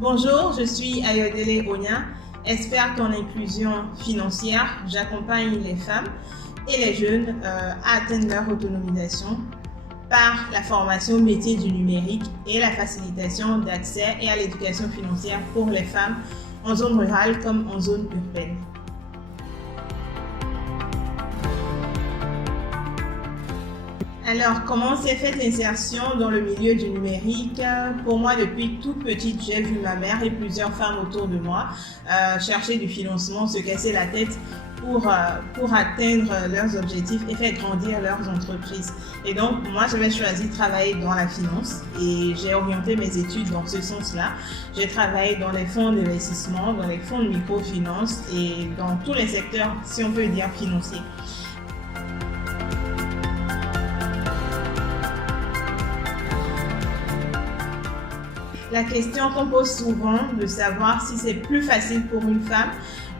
Bonjour, je suis Ayodele Onya, experte en inclusion financière. J'accompagne les femmes et les jeunes à atteindre leur autonomisation par la formation au métier du numérique et la facilitation d'accès et à l'éducation financière pour les femmes en zone rurale comme en zone urbaine. Alors, comment s'est faite l'insertion dans le milieu du numérique? Pour moi, depuis toute petite, j'ai vu ma mère et plusieurs femmes autour de moi chercher du financement, se casser la tête pour atteindre leurs objectifs et faire grandir leurs entreprises. Et donc, moi, j'avais choisi de travailler dans la finance et j'ai orienté mes études dans ce sens-là. J'ai travaillé dans les fonds d'investissement, dans les fonds de microfinance et dans tous les secteurs, si on peut dire, financiers. La question qu'on pose souvent de savoir si c'est plus facile pour une femme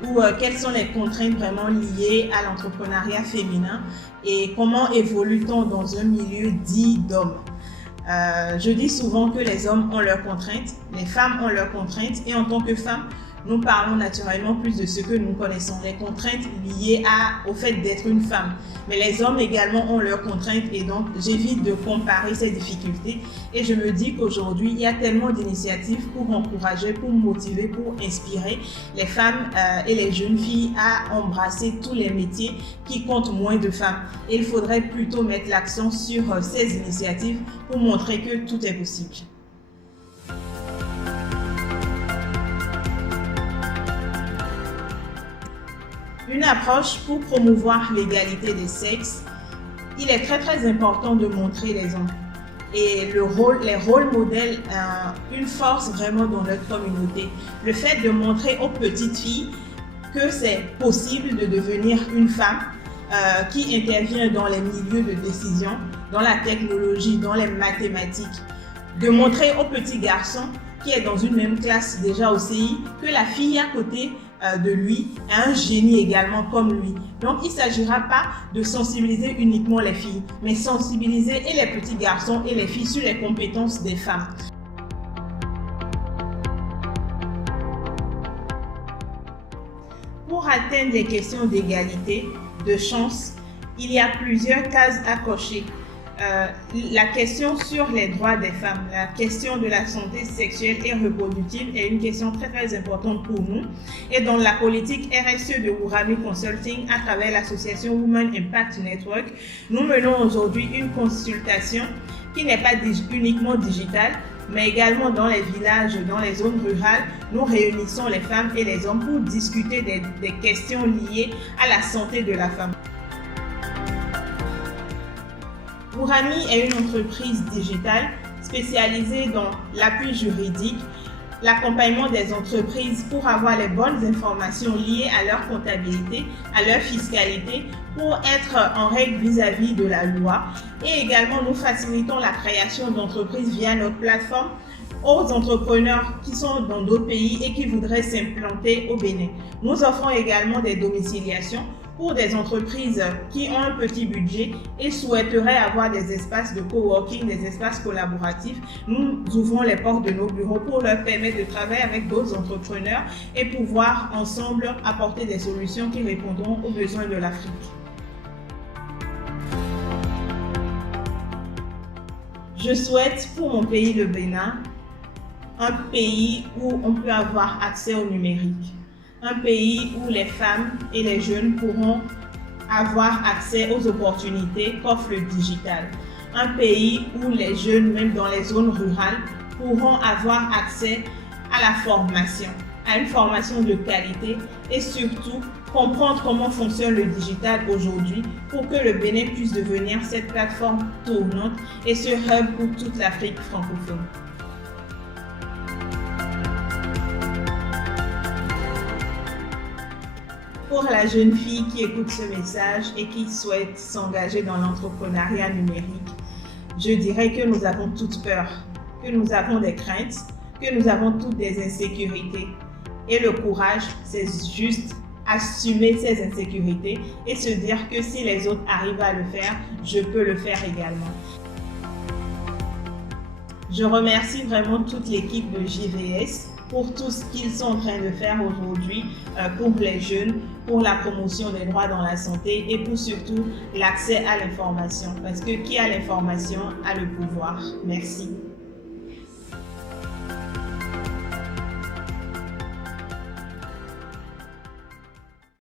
ou quelles sont les contraintes vraiment liées à l'entrepreneuriat féminin et comment évolue-t-on dans un milieu dit d'hommes. Je dis souvent que les hommes ont leurs contraintes, les femmes ont leurs contraintes et en tant que femmes, nous parlons naturellement plus de ce que nous connaissons, les contraintes liées au fait d'être une femme. Mais les hommes également ont leurs contraintes et donc j'évite de comparer ces difficultés. Et je me dis qu'aujourd'hui, il y a tellement d'initiatives pour encourager, pour motiver, pour inspirer les femmes et les jeunes filles à embrasser tous les métiers qui comptent moins de femmes. Et il faudrait plutôt mettre l'accent sur ces initiatives pour montrer que tout est possible. Une approche pour promouvoir l'égalité des sexes, il est très important de montrer les hommes et les rôles modèles, une force vraiment dans notre communauté. Le fait de montrer aux petites filles que c'est possible de devenir une femme qui intervient dans les milieux de décision, dans la technologie, dans les mathématiques. De montrer aux petits garçons qui est dans une même classe déjà au CI que la fille à côté de lui a un génie également comme lui. Donc il ne s'agira pas de sensibiliser uniquement les filles, mais sensibiliser et les petits garçons et les filles sur les compétences des femmes. Pour atteindre les questions d'égalité, de chance, il y a plusieurs cases à cocher. La question sur les droits des femmes, la question de la santé sexuelle et reproductive est une question très importante pour nous. Et dans la politique RSE de Wourami Consulting, à travers l'association Women Impact Network, nous menons aujourd'hui une consultation qui n'est pas uniquement digitale, mais également dans les villages, dans les zones rurales. Nous réunissons les femmes et les hommes pour discuter des questions liées à la santé de la femme. Wourami est une entreprise digitale spécialisée dans l'appui juridique, l'accompagnement des entreprises pour avoir les bonnes informations liées à leur comptabilité, à leur fiscalité, pour être en règle vis-à-vis de la loi. Et également, nous facilitons la création d'entreprises via notre plateforme aux entrepreneurs qui sont dans d'autres pays et qui voudraient s'implanter au Bénin. Nous offrons également des domiciliations pour des entreprises qui ont un petit budget et souhaiteraient avoir des espaces de coworking, des espaces collaboratifs. Nous ouvrons les portes de nos bureaux pour leur permettre de travailler avec d'autres entrepreneurs et pouvoir ensemble apporter des solutions qui répondront aux besoins de l'Afrique. Je souhaite pour mon pays, le Bénin, un pays où on peut avoir accès au numérique. Un pays où les femmes et les jeunes pourront avoir accès aux opportunités qu'offre le digital. Un pays où les jeunes, même dans les zones rurales, pourront avoir accès à la formation, à une formation de qualité et surtout comprendre comment fonctionne le digital aujourd'hui pour que le Bénin puisse devenir cette plateforme tournante et ce hub pour toute l'Afrique francophone. Pour la jeune fille qui écoute ce message et qui souhaite s'engager dans l'entrepreneuriat numérique, je dirais que nous avons toutes peur, que nous avons des craintes, que nous avons toutes des insécurités. Et le courage, c'est juste assumer ces insécurités et se dire que si les autres arrivent à le faire, je peux le faire également. Je remercie vraiment toute l'équipe de JVS pour tout ce qu'ils sont en train de faire aujourd'hui pour les jeunes, pour la promotion des droits dans la santé et pour surtout l'accès à l'information. Parce que qui a l'information a le pouvoir. Merci.